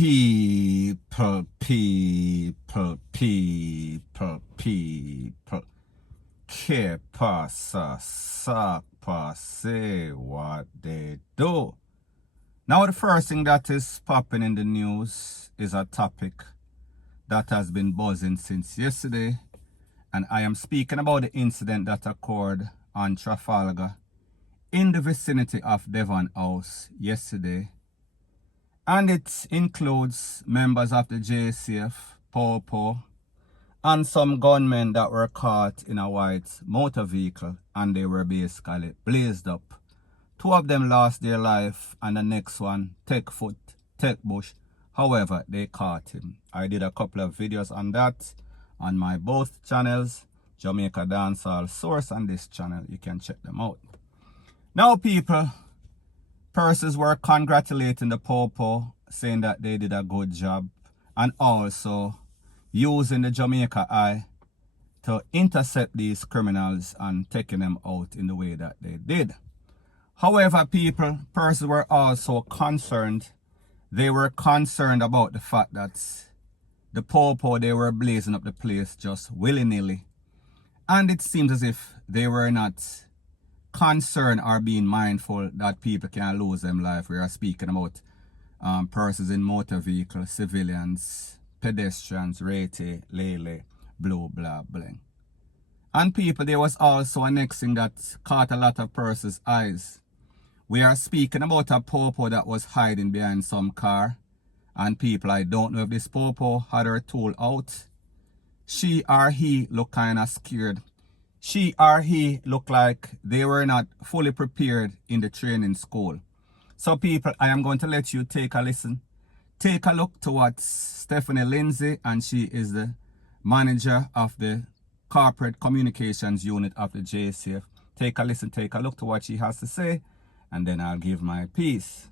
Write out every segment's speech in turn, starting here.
People. Que pasa, sapa, say what they do. Now the first thing that is popping in the news is a topic that has been buzzing since yesterday. And I am speaking about the incident that occurred on Trafalgar in the vicinity of Devon House yesterday. And it includes members of the JCF, POPO, and some gunmen that were caught in a white motor vehicle, and they were basically blazed up. Two of them lost their life, and the next one, Tech Bush. However, they caught him. I did a couple of videos on that on my both channels, Jamaica Dancehall Source and this channel. You can check them out. Now, people, persons were congratulating the Popo, saying that they did a good job, and also using the Jamaica Eye to intercept these criminals and taking them out in the way that they did. However, people, persons were also concerned. They were concerned about the fact that the Popo, they were blazing up the place just willy-nilly. And it seems as if they were not concerned or being mindful that people can lose them life. We are speaking about persons in motor vehicles, civilians, pedestrians, rete, lele, blue, blah, bling. And people, there was also a next thing that caught a lot of persons' eyes. We are speaking about a Popo that was hiding behind some car. And people, I don't know if this Popo had her tool out. She or he looked kind of scared. She or he looked like they were not fully prepared in the training school. So people, I am going to let you take a listen. Take a look to what Stephanie Lindsay, and she is the manager of the corporate communications unit of the JCF. Take a listen, take a look to what she has to say, and then I'll give my piece.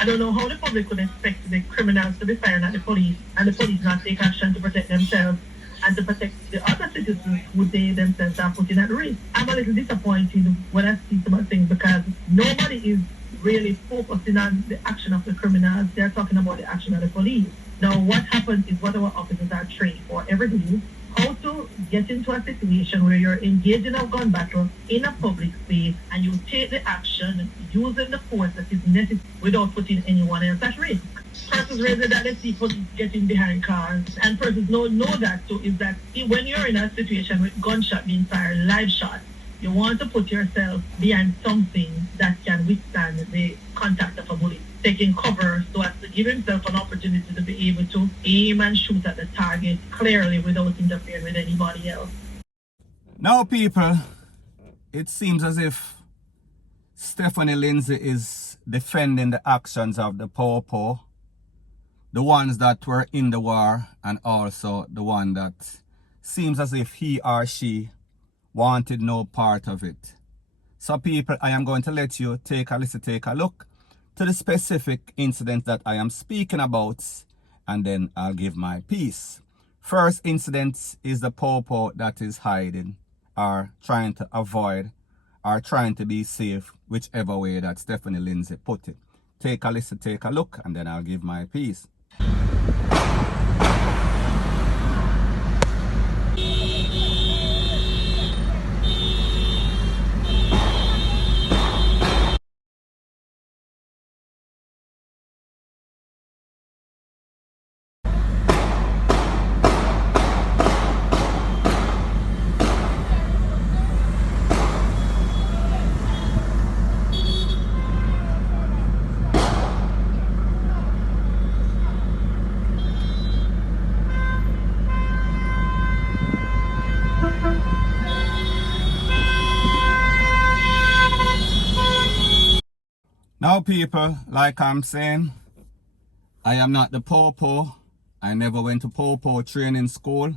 I don't know how the public would expect the criminals to be firing at the police and the police not take action to protect themselves and to protect the other citizens who they themselves are putting at risk. I'm a little disappointed when I see some of things because nobody is really focusing on the action of the criminals. They're talking about the action of the police. Now, what happens is what our officers are trained for every day, how to get into a situation where you're engaged in a gun battle in a public space and you take the action using the force that is necessary without putting anyone else at risk. Persons raise that they see police getting behind cars, and persons know that too, is that when you're in a situation with gunshot being fired, live shot, you want to put yourself behind something that can withstand the contact of a bullet. Taking cover so as to give himself an opportunity to be able to aim and shoot at the target clearly without interfering with anybody else. Now, people, it seems as if Stephanie Lindsay is defending the actions of the Popo, the ones that were in the war, and also the one that seems as if he or she wanted no part of it. So people, I am going to let you take a listen, take a look to the specific incident that I am speaking about, and then I'll give my piece. First incident is the Popo that is hiding or trying to avoid or trying to be safe, whichever way that Stephanie Lindsay put it. Take a listen, take a look, and then I'll give my piece. Now, people, like I'm saying, I am not the Popo. I never went to Popo training school.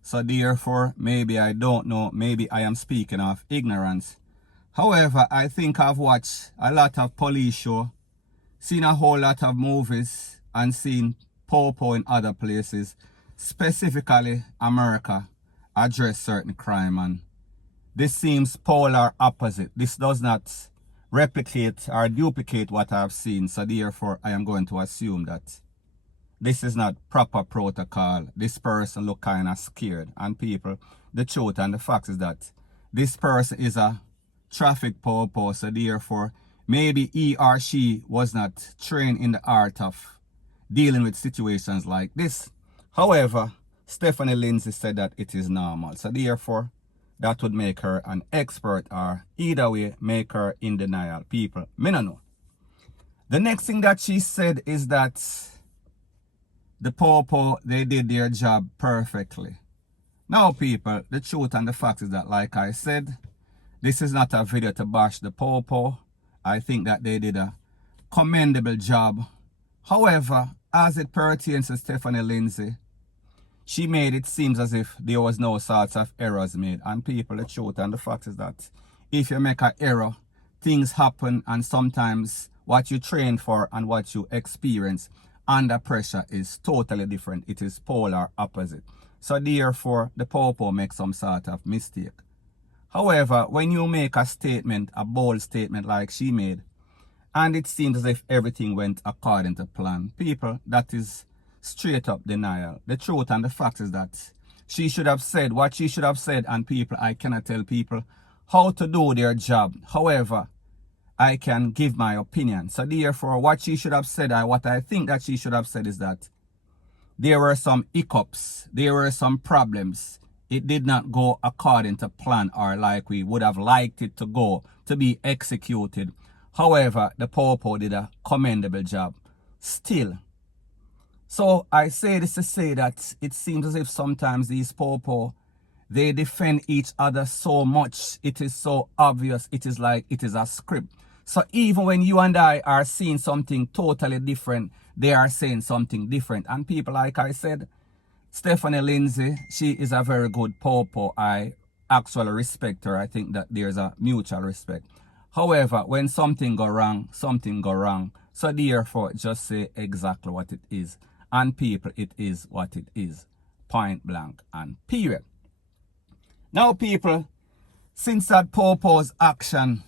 So therefore, maybe I don't know. Maybe I am speaking of ignorance. However, I think I've watched a lot of police show, seen a whole lot of movies, and seen Popo in other places, specifically America, address certain crime. And this seems polar opposite. This does not replicate or duplicate what I've seen. So therefore, I am going to assume that this is not proper protocol. This person look kind of scared. And people, the truth and the fact is that this person is a traffic popo, so therefore maybe he or she was not trained in the art of dealing with situations like this. However, Stephanie Lindsay said that it is normal. So therefore, that would make her an expert, or either way, make her in denial. People, me no know. The next thing that she said is that the popo, they did their job perfectly. Now people, the truth and the fact is that, like I said, this is not a video to bash the popo. I think that they did a commendable job. However, as it pertains to Stephanie Lindsay, she made it seem as if there was no sorts of errors made. And people, the truth and the fact is that if you make an error, things happen, and sometimes what you train for and what you experience under pressure is totally different. It is polar opposite. So therefore, the popo makes some sort of mistake. However, when you make a statement, a bold statement like she made, and it seems as if everything went according to plan, people, that is straight up denial. The truth and the fact is that she should have said what she should have said, and people, I cannot tell people how to do their job. However, I can give my opinion. So therefore, what she should have said, what I think that she should have said is that there were some hiccups, there were some problems. It did not go according to plan, or like we would have liked it to go, to be executed. However, the popo did a commendable job still. So I say this to say that it seems as if sometimes these popo, they defend each other so much. It is so obvious. It is like it is a script. So even when you and I are seeing something totally different, they are saying something different. And people, like I said, Stephanie Lindsay, she is a very good popo. I actually respect her. I think that there's a mutual respect. However, when something go wrong, something go wrong. So therefore, just say exactly what it is. And people, it is what it is. Point blank and period. Now people, since that popo's action,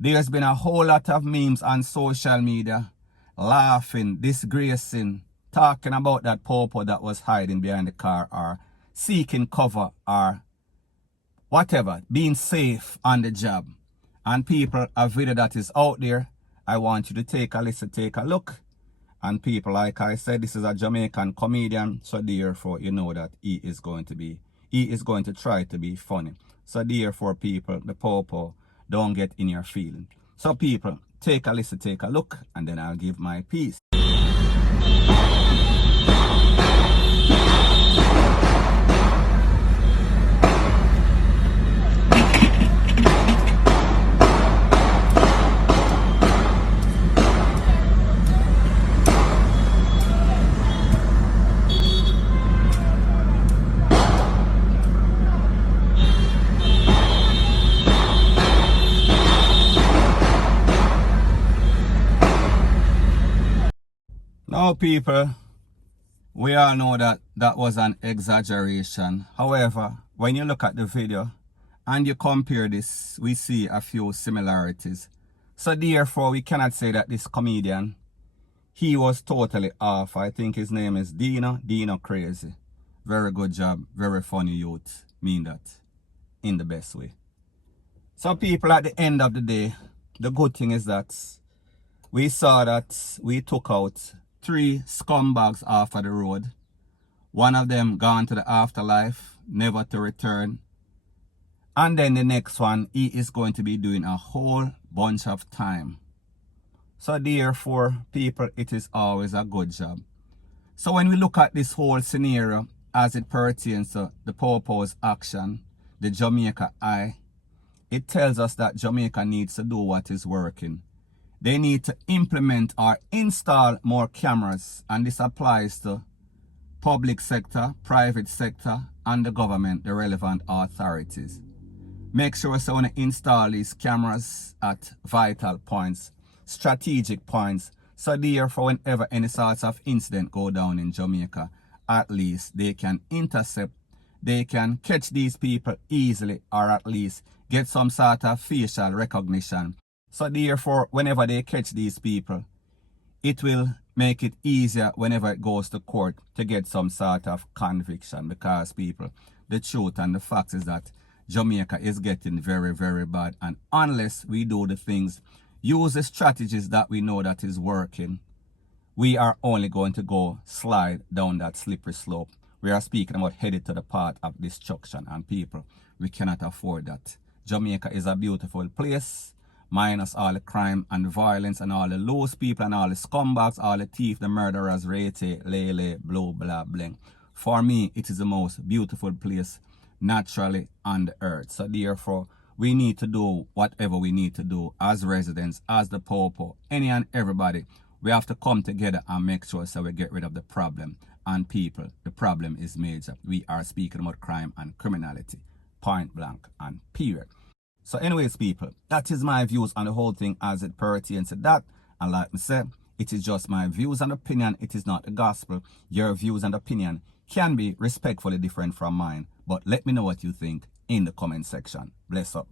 there's been a whole lot of memes on social media, laughing, disgracing, talking about that popo that was hiding behind the car, or seeking cover, or whatever, being safe on the job. And people, a video that is out there, I want you to take a listen, take a look. And people, like I said, this is a Jamaican comedian, so therefore you know that he is going to try to be funny. So therefore people, the popo, don't get in your feeling. So people, take a listen, take a look, and then I'll give my piece. Now people, we all know that that was an exaggeration. However, when you look at the video and you compare this, we see a few similarities. So therefore, we cannot say that this comedian, he was totally off. I think his name is Dino Crazy. Very good job, very funny youth. Mean that in the best way. So people, at the end of the day, the good thing is that we saw that we took out 3 scumbags off of the road. One of them gone to the afterlife, never to return. And then the next one, he is going to be doing a whole bunch of time. So therefore, people, it is always a good job. So when we look at this whole scenario as it pertains to the popo's action, the Jamaica eye, it tells us that Jamaica needs to do what is working. They need to implement or install more cameras, and this applies to public sector, private sector, and the government, the relevant authorities. Make sure so when you install these cameras at vital points, strategic points, so therefore whenever any sorts of incident go down in Jamaica, at least they can intercept, they can catch these people easily, or at least get some sort of facial recognition. So therefore, whenever they catch these people, it will make it easier whenever it goes to court to get some sort of conviction, because people, the truth and the fact is that Jamaica is getting very, very bad, and unless we do the things, use the strategies that we know that is working, we are only going to go slide down that slippery slope. We are speaking about headed to the path of destruction, and people, we cannot afford that. Jamaica is a beautiful place, minus all the crime and violence and all the loose people and all the scumbags, all the thieves, the murderers, rete, lele, blue, blah, bling. For me, it is the most beautiful place naturally on the earth. So therefore, we need to do whatever we need to do as residents, as the popo, any and everybody. We have to come together and make sure so we get rid of the problem. And people, the problem is major. We are speaking about crime and criminality, point blank and period. So anyways, people, that is my views on the whole thing as it pertains to that. And like I said, it is just my views and opinion. It is not the gospel. Your views and opinion can be respectfully different from mine. But let me know what you think in the comment section. Bless up.